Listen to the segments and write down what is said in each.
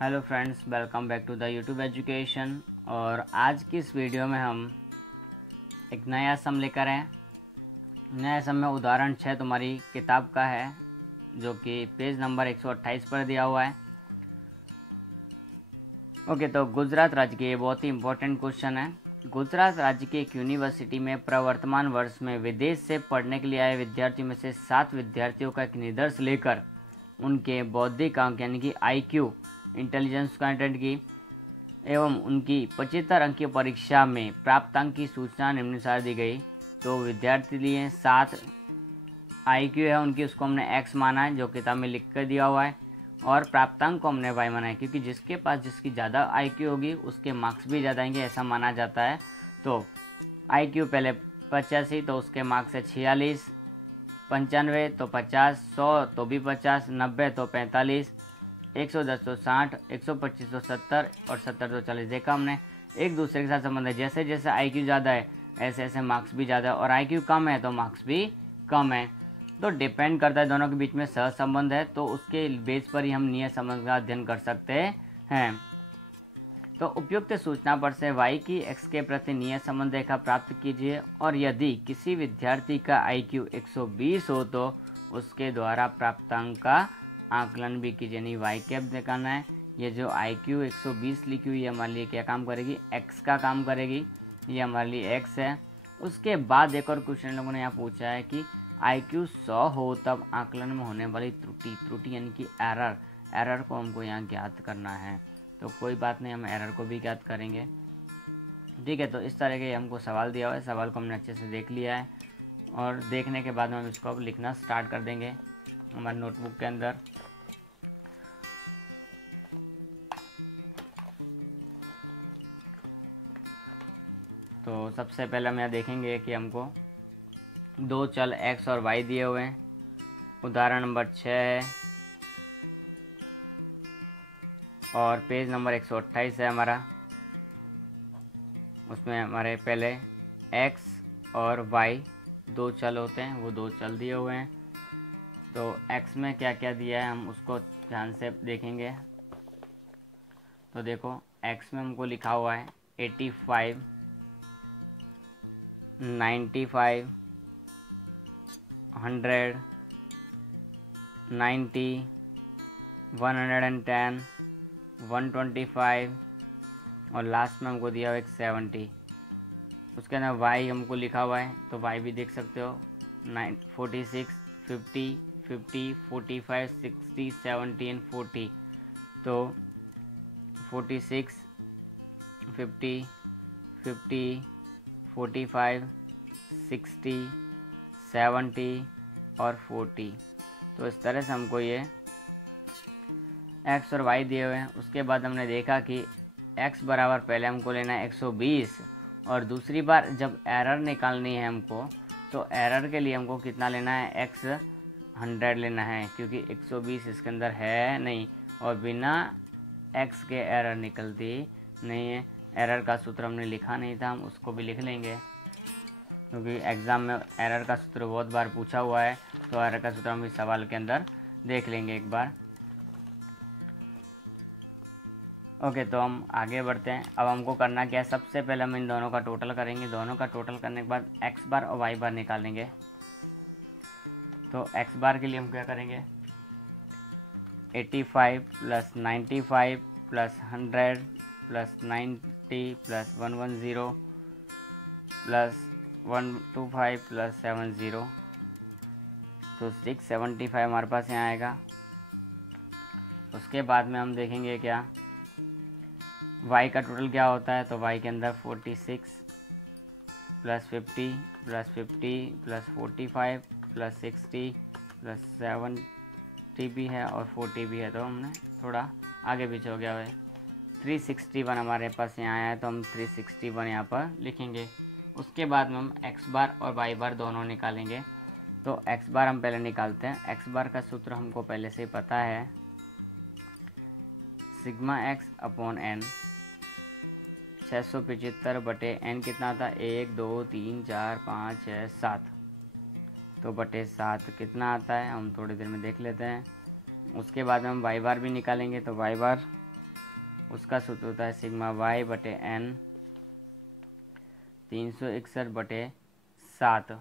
Hello friends, welcome back to the YouTube education. और आज की इस वीडियो में हम एक नया सम लेकर आए। नया सम में उदाहरण 6 तुम्हारी किताब का है, जो कि पेज नंबर 128 पर दिया हुआ है। ओके, तो गुजरात राज्य के, ये बहुत ही इंपॉर्टेंट क्वेश्चन है। गुजरात राज्य की एक यूनिवर्सिटी में प्रवर्तमान वर्ष में विदेश से पढ़ने के लिए आए विद्यार्थियों में से 7 विद्यार्थियों का एक निष्कर्ष लेकर उनके बौद्धिक अंक यानी कि IQ इंटेलिजेंस कंटेंट की एवं उनकी 75 अंक की परीक्षा में प्राप्त अंक की सूचना निम्नानुसार दी गई। तो विद्यार्थी लिए 7 IQ है उनकी, उसको हमने X माना है, जो किताब में लिख कर दिया हुआ है, और प्राप्तांक को हमने Y माना है, क्योंकि जिसके पास जिसकी ज़्यादा IQ होगी उसके मार्क्स भी ज़्यादा आएंगे, ऐसा माना जाता है। तो IQ पहले 85, तो उसके मार्क्स है 46, 95 तो 50, 100 तो भी 50, 90 तो 45, 110 तो 60, 125 तो 70 और 70 तो 40। देखा हमने एक दूसरे के साथ संबंध है, जैसे जैसे IQ ज़्यादा है ऐसे ऐसे मार्क्स भी ज़्यादा है, और IQ कम है तो मार्क्स भी कम है। तो डिपेंड करता है, दोनों के बीच में सह संबंध है, तो उसके बेस पर ही हम नियत संबंध का अध्ययन कर सकते हैं। तो उपयुक्त सूचना पर से y की x के प्रति नियत संबंध रेखा प्राप्त कीजिए, और यदि किसी विद्यार्थी का IQ 120 हो तो उसके द्वारा प्राप्तांक का आकलन भी कीजिए। नहीं, y कैप दिखाना है। ये जो IQ 120 लिखी हुई है हमारे लिए क्या काम करेगी, x का काम करेगी, ये हमारे लिए x है। उसके बाद एक और क्वेश्चन लोगों ने यहाँ पूछा है कि IQ 100 हो तब आकलन में होने वाली त्रुटि यानी कि एरर को हमको यहाँ ज्ञात करना है। तो कोई बात नहीं, हम एरर को भी ज्ञात करेंगे। ठीक है, तो इस तरह के हमको सवाल दिया हुआ है, सवाल को हमने अच्छे से देख लिया है, और देखने के बाद हम इसको अब लिखना स्टार्ट कर देंगे हमारे नोटबुक के अंदर। तो सबसे पहले हम यहाँ देखेंगे कि हमको दो चल x और y दिए हुए हैं। उदाहरण नंबर 6 है और पेज नंबर 128 है हमारा। उसमें हमारे पहले x और y दो चल होते हैं, वो दो चल दिए हुए हैं। तो x में क्या क्या दिया है हम उसको ध्यान से देखेंगे। तो देखो x में हमको लिखा हुआ है 85, 95, 100, 90, 110, 125 और लास्ट में हमको दिया हुआ है 70। उसके अंदर y हमको लिखा हुआ है, तो y भी देख सकते हो 46, 50, 50, 45, 60, 70 एंड 40। तो 46, 50, 50, 45, 60, 70 और 40। तो इस तरह से हमको ये x और y दिए हुए हैं। उसके बाद हमने देखा कि x बराबर पहले हमको लेना है 120, और दूसरी बार जब एरर निकालनी है हमको, तो एरर के लिए हमको कितना लेना है, x 100 लेना है, क्योंकि 120 इसके अंदर है नहीं, और बिना x के एरर निकलती नहीं है। एरर का सूत्र हमने लिखा नहीं था, हम उसको भी लिख लेंगे, क्योंकि एग्ज़ाम में एरर का सूत्र बहुत बार पूछा हुआ है। तो एरर का सूत्र हम इस सवाल के अंदर देख लेंगे एक बार। ओके, तो हम आगे बढ़ते हैं। अब हमको करना क्या है, सबसे पहले हम इन दोनों का टोटल करेंगे। दोनों का टोटल करने के बाद x बार और y बार निकालेंगे। तो x बार के लिए हम क्या करेंगे, 85 plus 95 plus 100 plus 90 plus 110 plus 125 plus 70, तो 675 हमारे पास यहाँ आएगा। उसके बाद में हम देखेंगे क्या y का टोटल क्या होता है। तो y के अंदर 46 plus 50 plus 50 plus 45 plus 60 plus 70 भी है और 40 भी है, तो हमने थोड़ा आगे पीछे हो गया है। 361 हमारे पास यहाँ आया है, तो हम 361 यहाँ पर लिखेंगे। उसके बाद में हम x बार और y बार दोनों निकालेंगे। तो x बार हम पहले निकालते हैं। x बार का सूत्र हमको पहले से ही पता है, सिग्मा x अपॉन n, 675 बटे n कितना था, 1 2 3 4 5 6 7, तो बटे 7 कितना आता है हम थोड़ी देर में देख लेते हैं। उसके बाद हम y बार भी निकालेंगे। तो y बार उसका सूत्र होता है सिग्मा वाई बटे एन 361/7।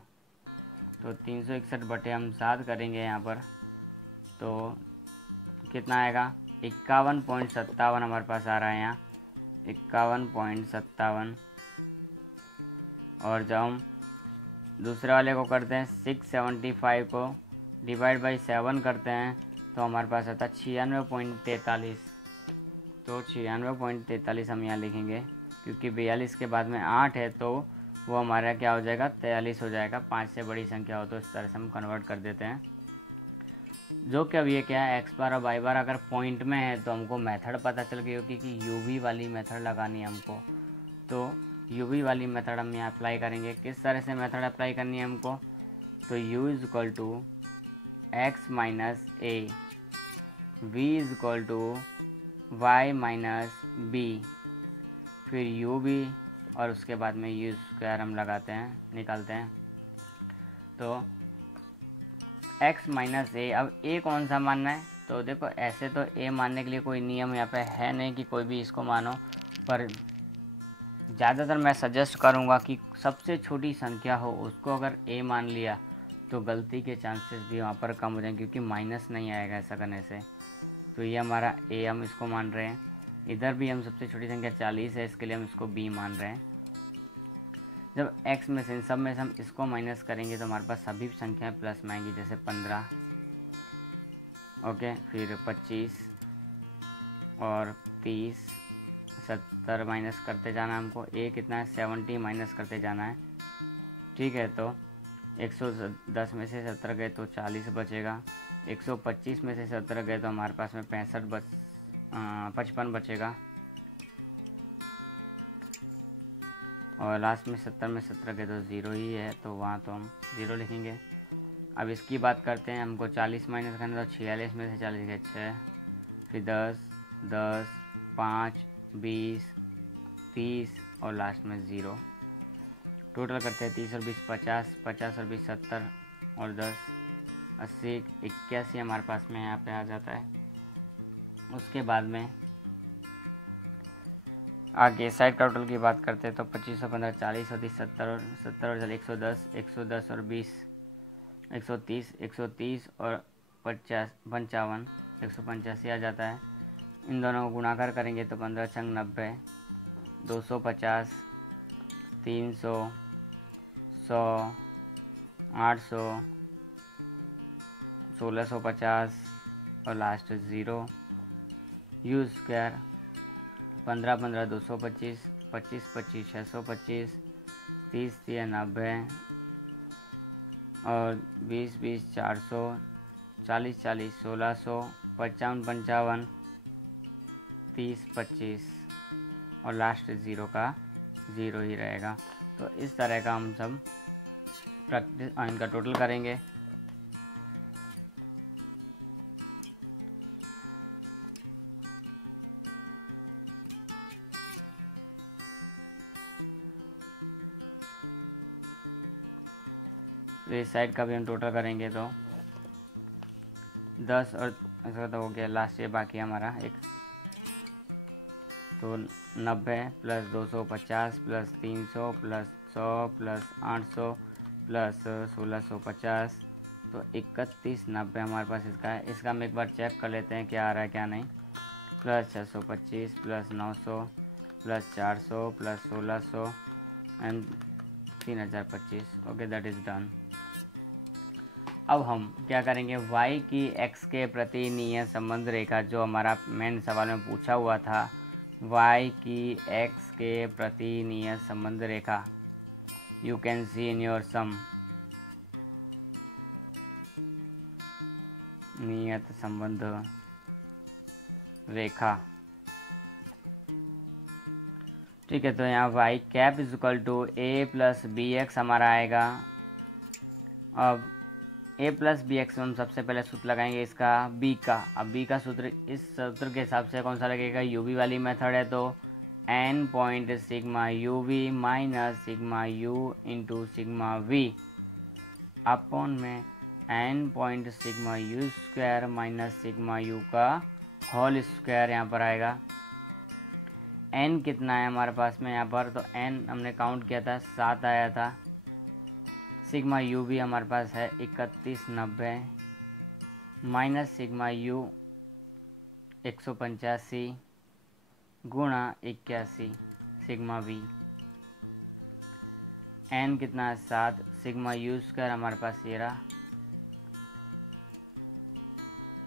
तो 361 बटे हम 7 करेंगे यहाँ पर, तो कितना आएगा 51.57 हमारे पास आ रहा है यहाँ 51.57। और जब हम दूसरे वाले को करते हैं 675 को डिवाइड बाई 7 करते हैं तो हमारे पास आता है 96.43। तो 96.43 हम यहाँ लिखेंगे, क्योंकि 42 के बाद में 8 है तो वो हमारा क्या हो जाएगा 43 हो जाएगा। 5 से बड़ी संख्या हो तो इस तरह से हम कन्वर्ट कर देते हैं। जो कि अब ये क्या है एक्स बार और वाई बार अगर पॉइंट में है तो हमको मेथड पता चल गई होगी कि यूवी वाली मेथड लगानी है हमको। तो यूवी वाली मेथड हम यहाँ अप्लाई करेंगे। किस तरह से मेथड अप्लाई करनी है हमको, तो u is equal to X minus A, V is equal to Y minus B, फिर यू बी और उसके बाद में यू स्क्वायर हम लगाते हैं, निकालते हैं। तो x माइनस ए, अब a कौन सा मानना है, तो देखो ऐसे तो a मानने के लिए कोई नियम यहाँ पे है नहीं कि कोई भी इसको मानो, पर ज़्यादातर मैं सजेस्ट करूँगा कि सबसे छोटी संख्या हो उसको अगर a मान लिया तो गलती के चांसेस भी वहाँ पर कम हो जाएंगे, क्योंकि माइनस नहीं आएगा ऐसा करने से। तो ये हमारा a हम इसको मान रहे हैं। इधर भी हम सबसे छोटी संख्या 40 है, इसके लिए हम इसको b मान रहे हैं। जब x में से इन सब में से हम इसको माइनस करेंगे तो हमारे पास सभी संख्याएं प्लस में आएंगी, जैसे 15, ओके, फिर 25 और 30, 70 माइनस करते जाना हमको। a कितना है 70 माइनस करते जाना है, ठीक है। तो 110 में से 70 गए तो 40 बचेगा, 125 में से 70 गए तो हमारे पास में 55 बचेगा, और लास्ट में 70 में 70 गए तो 0 ही है, तो वहाँ तो हम 0 लिखेंगे। अब इसकी बात करते हैं, हमको 40 माइनस करना तो 46 में से 40 गए 6, फिर 10, 10, 5, 20, 30 और लास्ट में 0। टोटल करते हैं 30 और 20 50, 50 और 20 70 और 10 80, 81 हमारे पास में यहाँ पे आ जाता है। उसके बाद में आगे साइड का टोटल की बात करते हैं तो 25 और 15 40 और 30 70 और 110, 110 और 20 130, 130 और 55 185 आ जाता है। इन दोनों को गुणाकार करेंगे तो 15 छंग 90, 250, 300, 100, 800, 1650 और लास्ट 0। यू स्क्वायर 15 15 225, 25 25 625, 30 3 90 और 20 20 400, 40 40 1600, 55 55, 30 25 और लास्ट 0 का 0 ही रहेगा। तो इस तरह का हम सब प्रैक्टिस इनका टोटल करेंगे। तो इस साइड का भी हम टोटल करेंगे तो 10 और ऐसा तो हो गया, लास्ट ये बाकी हमारा एक, तो 90 plus 250 plus 300 plus 100 plus 800 plus 1650, तो 31 90 हमारे पास इसका है। इसका हम एक बार चेक कर लेते हैं क्या आ रहा है क्या नहीं। Plus 625 plus 900 plus 400 plus 1600 and 3025। Okay, that is done. अब हम क्या करेंगे, y की x के प्रति नियत संबंध रेखा, जो हमारा मेन सवाल में पूछा हुआ था, y की x के प्रति नियत संबंध रेखा, you can see in your sum, नियत संबंध रेखा, ठीक है। तो यहाँ y cap is equal to a plus B x हमारा आएगा। अब a प्लस बी एक्स में हम सबसे पहले सूत्र लगाएंगे इसका b का। अब b का सूत्र इस सूत्र के हिसाब से कौन सा लगेगा, u v वाली मेथड है तो n point sigma u v minus sigma u into sigma v upon में n point sigma u square minus sigma u का होल स्क्वायर यहाँ पर आएगा। n कितना है हमारे पास में यहाँ पर, तो n हमने काउंट किया था 7 आया था। सिग्मा u भी हमारे पास है 3190 माइनस सिग्मा u 185 गुणा 81 सिग्मा v। n कितना है 7, सिग्मा u स्क्वायर हमारे पास ये रहा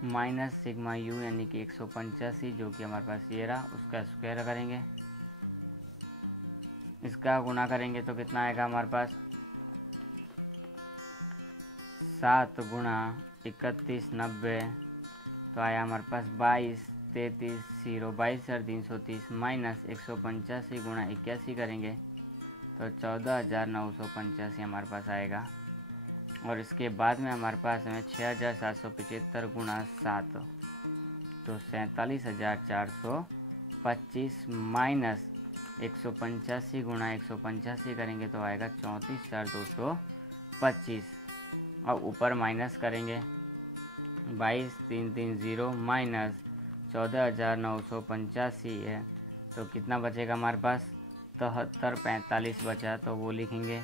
माइनस सिग्मा u यानी कि 185 जो कि हमारे पास ये रहा, उसका स्क्वायर करेंगे, इसका गुणा करेंगे तो कितना आएगा हमारे पास 7 गुणा 3190 तो आया हमारे पास 22 माइनस 185 गुणा 81 करेंगे तो 14,985 हमारे पास आएगा। और इसके बाद में हमारे पास में 6,775 गुणा 7 तो 47,425 माइनस 185 गुणा 185 करेंगे तो आएगा 34,225। अब ऊपर माइनस करेंगे 22,330 माइनस 14,985 है तो कितना बचेगा हमारे पास 73,45 बचा, तो वो लिखेंगे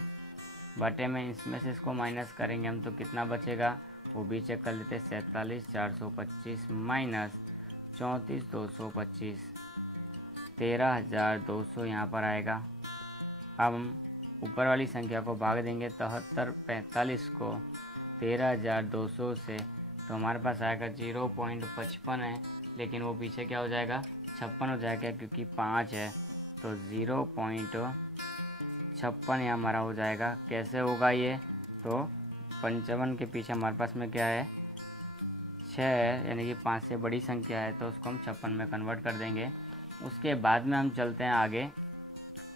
बटे में इसमें से इसको माइनस करेंगे हम तो कितना बचेगा वो भी चेक कर लेते। 47,425 माइनस 34,225 13,200 यहाँ पर आएगा। अब हम ऊपर वाली संख्या को भाग देंगे 73,45 को 13,200 से तो हमारे पास आएगा 0.55 है, लेकिन वो पीछे क्या हो जाएगा 56 हो जाएगा क्योंकि 5 है तो 0.56 यहाँ हमारा हो जाएगा। कैसे होगा ये, तो 55 के पीछे हमारे पास में क्या है 6 है, यानी कि 5 से बड़ी संख्या है तो उसको हम 56 में कन्वर्ट कर देंगे। उसके बाद में हम चलते हैं आगे।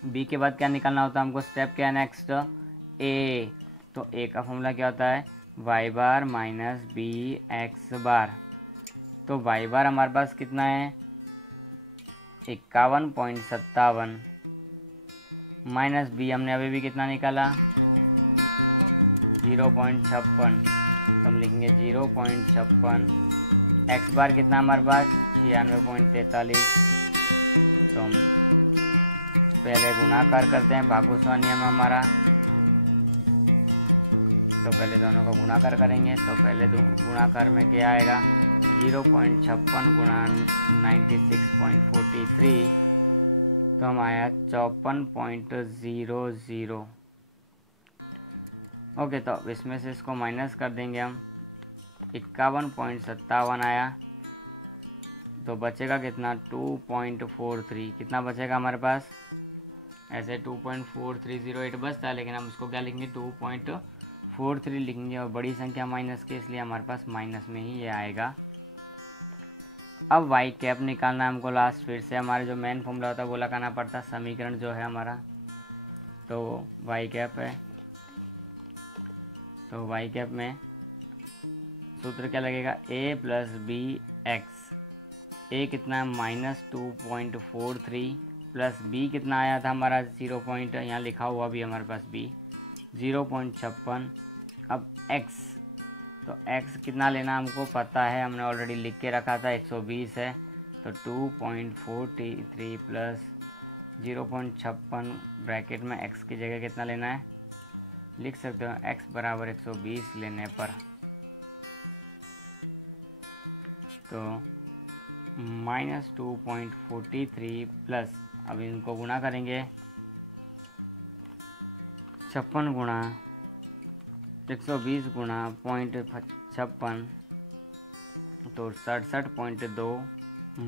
बी के बाद क्या निकालना होता है हमको, स्टेप क्या है नेक्स्ट ए, तो ए का फॉर्मूला क्या होता है वाई बार माइनस बी एक्स बार। तो वाई बार हमारे पास कितना है 51.57 माइनस बी हमने अभी भी कितना निकाला 0.56 तो हम लिखेंगे 0.56। एक्स बार कितना हमारे पास 96.43 तो हम पहले गुणाकार करते हैं, भागोस्वा नियम हमारा, तो पहले दोनों का गुणाकार करेंगे तो पहले गुणाकार में क्या आएगा 0.56 गुणा 96.43 तो हम आया 54.00। ओके, तो अब इसमें से इसको माइनस कर देंगे हम 51.57 आया तो बचेगा कितना 2.43। कितना बचेगा हमारे पास, ऐसे 2.4308 बचता है लेकिन हम उसको क्या लिखेंगे 2.43 लिखेंगे और बड़ी संख्या माइनस के इसलिए हमारे पास माइनस में ही ये आएगा। अब वाई कैप निकालना है हमको लास्ट, फिर से हमारे जो मेन फॉर्मूला होता है वो लगाना पड़ता है, समीकरण जो है हमारा तो वाई कैप है। तो वाई कैप में सूत्र क्या लगेगा a प्लस बी एक्स। ए कितना है -2.43 प्लस बी कितना आया था हमारा 0. यहाँ लिखा हुआ भी हमारे पास b 0.56। अब x, तो x कितना लेना हमको पता है, हमने ऑलरेडी लिख के रखा था 120 है तो 2.43 प्लस 0.56 ब्रैकेट में x की जगह कितना लेना है लिख सकते हो x बराबर 120 लेने पर तो -2.43 प्लस, अब इनको गुणा करेंगे 56 गुणा 120 गुणा 0.56 तो 67.2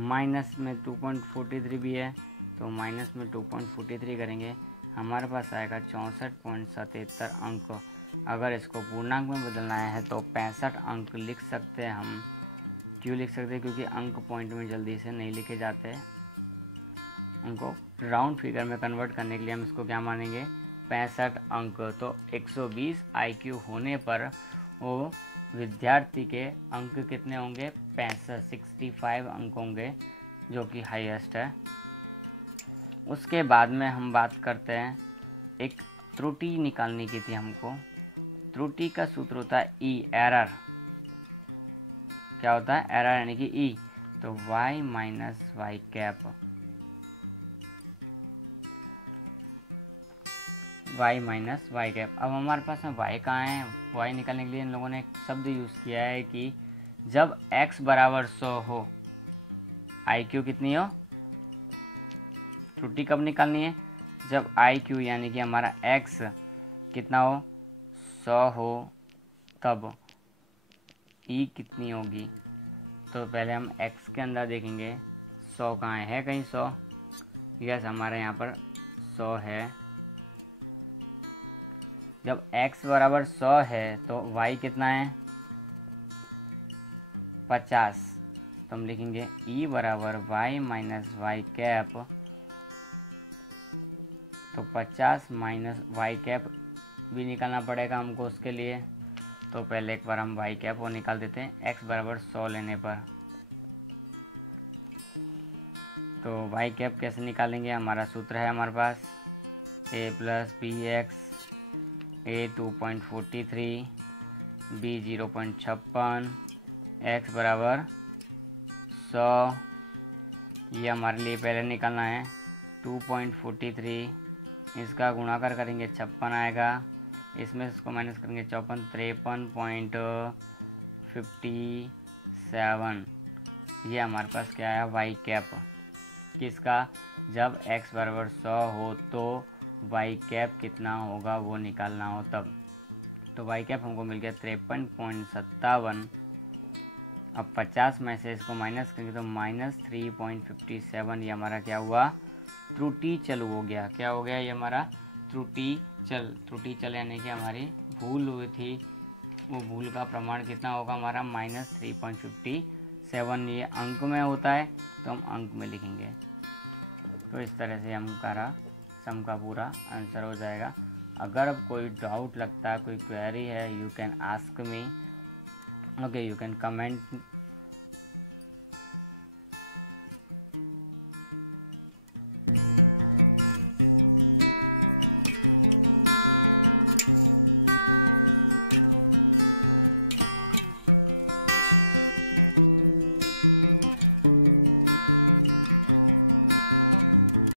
माइनस में 2.43 भी है तो माइनस में 2.43 करेंगे हमारे पास आएगा 64.77 अंक। अगर इसको पूर्णांक में बदलना है तो 65 अंक लिख सकते हैं हम। क्यों लिख सकते हैं, क्योंकि अंक पॉइंट में जल्दी से नहीं लिखे जाते, उनको राउंड फिगर में कन्वर्ट करने के लिए हम इसको क्या मानेंगे 65 अंक। तो 120 IQ होने पर वो विद्यार्थी के अंक कितने होंगे 65 अंक होंगे जो कि हाईएस्ट है। उसके बाद में हम बात करते हैं, एक त्रुटि निकालनी की थी हमको। त्रुटि का सूत्र होता है ई, एरर। क्या होता है एरर यानी कि ई, तो y minus Y cap y minus Y cap. अब हमारे पास में y कहाँ है, y निकालने के लिए इन लोगों ने एक शब्द यूज़ किया है कि जब x बराबर 100 हो, IQ कितनी हो, त्रुटि कब निकालनी है, जब IQ यानी कि हमारा x कितना हो, 100 हो, तब E कितनी होगी। तो पहले हम x के अंदर देखेंगे 100 कहाँ है कहीं 100, यस हमारे यहाँ पर 100 है। जब x बराबर 100 है तो y कितना है 50, तो हम लिखेंगे E बराबर y माइनस वाई कैप, तो 50 माइनस वाई कैप भी निकालना पड़ेगा हमको उसके लिए। तो पहले एक बार हम वाई कैप वो निकाल देते हैं x बराबर 100 लेने पर। तो वाई कैप कैसे निकालेंगे, हमारा सूत्र है हमारे पास a plus B X, a 2.43, b 0.56, x बराबर 100, ये हमारे लिए पहले निकालना है 2.43, इसका गुणाकार करेंगे 56 आएगा, इसमें इसको माइनस करेंगे 53.57, ये हमारे पास क्या है वाई कैप किसका, जब x बराबर 100 हो तो वाई कैप कितना होगा वो निकालना हो तब। तो वाई कैप हमको मिल गया 53.57। अब 50 में से इसको माइनस करेंगे तो -3.57, ये हमारा क्या हुआ त्रुटि चल हो गया। क्या हो गया, ये हमारा त्रुटि चल यानी कि हमारी भूल हुई थी, वो भूल का प्रमाण कितना होगा हमारा -3.57। ये अंक में होता है तो हम अंक में लिखेंगे। तो इस तरह से हमारा सम का पूरा आंसर हो जाएगा। अगर अब कोई डाउट लगता है, कोई क्वेरी है, you can ask me, okay, you can comment